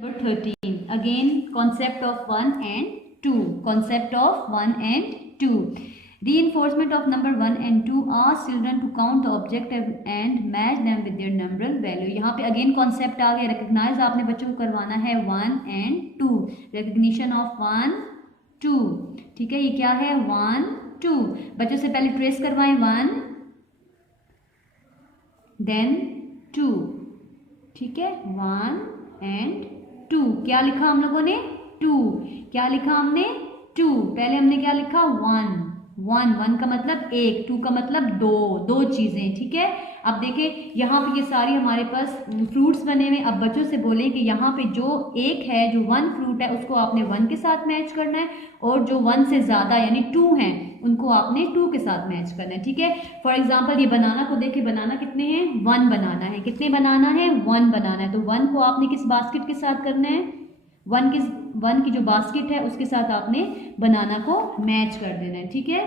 Number 13. Again, concept of 1 and 2. Concept of 1 and 2. Reinforcement of number 1 and 2. Ask children to count the object and match them with their numeral value. यहाँ पे again concept आ गया. Recognize आपने बच्चों को करवाना है 1 and 2. Recognition of 1, 2. ठीक है, ये क्या है 1, 2. बच्चों से पहले ट्रेस करवाएं 1, then 2. ठीक है, 1 and 2. क्या लिखा हम लोगों ने 2. क्या लिखा हमने 2. पहले हमने क्या लिखा 1. 1 का मतलब 1, 2 का मतलब 2 चीजें. ठीक है, अब देखें यहाँ पे ये सारी हमारे पास फ्रूट्स बने हुए. अब बच्चों से बोले कि यहाँ पे जो एक है, जो 1 फ्रूट है, उसको आपने 1 के साथ मैच करना है, और जो 1 से ज्यादा यानी 2 हैं उनको आपने 2 के साथ मैच करना है. ठीक है, फॉर एग्जांपल ये बनाना को देखें, बनाना कितने हैं 1 बनाना है. कितने बनाना है 1 बनाना है. तो 1 को आपने किस बास्केट के साथ करना है, 1 की जो बास्केट है उसके साथ आपने बनाना को मैच कर देना है. ठीक है,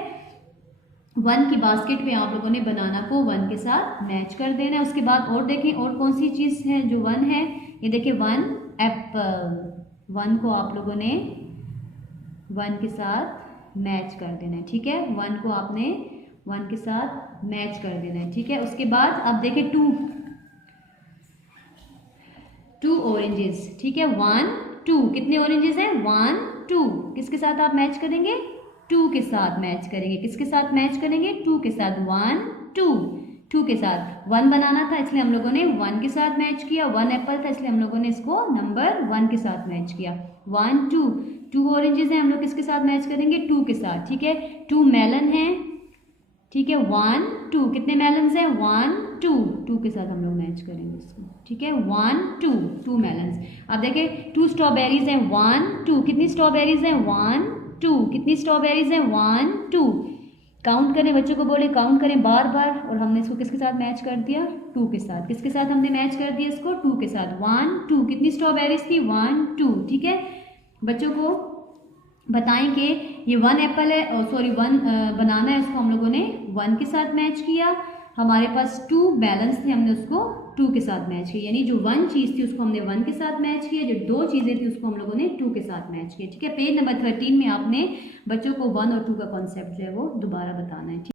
1 की बास्केट में आप लोगों ने बनाना को 1 के साथ मैच कर देना है. उसके बाद और देखें और कौन सी चीज़ है जो 1 है. ये देखिए 1 एप्पल. 1 को आप लोगों ने 1 के साथ मैच कर देना है. ठीक है, 1 को आपने 1 के साथ मैच कर देना है. ठीक है, उसके बाद अब देखें 2 ऑरेंजेस. ठीक है, 1, 2. कितने ऑरेंजेस हैं 1, 2. किसके साथ आप मैच करेंगे 2 के साथ मैच करेंगे. किसके साथ मैच करेंगे 2 के साथ. 1, 2 के साथ. 1 बनाना था इसलिए हम लोगों ने 1 के साथ मैच किया. 1 एप्पल था इसलिए हम लोगों ने इसको नंबर 1 के साथ मैच किया. 1, 2 ऑरेंजेस हैं, हम लोग किसके साथ मैच करेंगे 2 के साथ. ठीक है, 2 मेलन हैं. ठीक है, 1, 2. कितने मेलन्स हैं 1, 2 के साथ हम लोग मैच करेंगे इसको. ठीक है, 1, 2 मेलन्स. अब देखें 2 स्ट्रॉबेरीज हैं 1, 2. कितनी स्ट्रॉबेरीज हैं 1, 2. कितनी स्ट्रॉबेरीज हैं 1, 2. काउंट करें, बच्चों को बोले काउंट करें बार बार, और हमने इसको किसके साथ मैच कर दिया 2 के साथ. किसके साथ हमने मैच कर दिया इसको 2 के साथ. 1, 2. कितनी स्ट्रॉबेरीज थी 1, 2. ठीक है, बच्चों को बताएं कि ये 1 एप्पल है, सॉरी 1 बनाना है, उसको हम लोगों ने 1 के साथ मैच किया. हमारे पास 2 बैलेंस थे, हमने उसको 2 के साथ मैच किया. यानी जो 1 चीज़ थी उसको हमने 1 के साथ मैच किया, जो 2 चीज़ें थी उसको हम लोगों ने 2 के साथ मैच किया. ठीक है, पेज नंबर 13 में आपने बच्चों को 1 और 2 का कॉन्सेप्ट जो है वो दोबारा बताना है.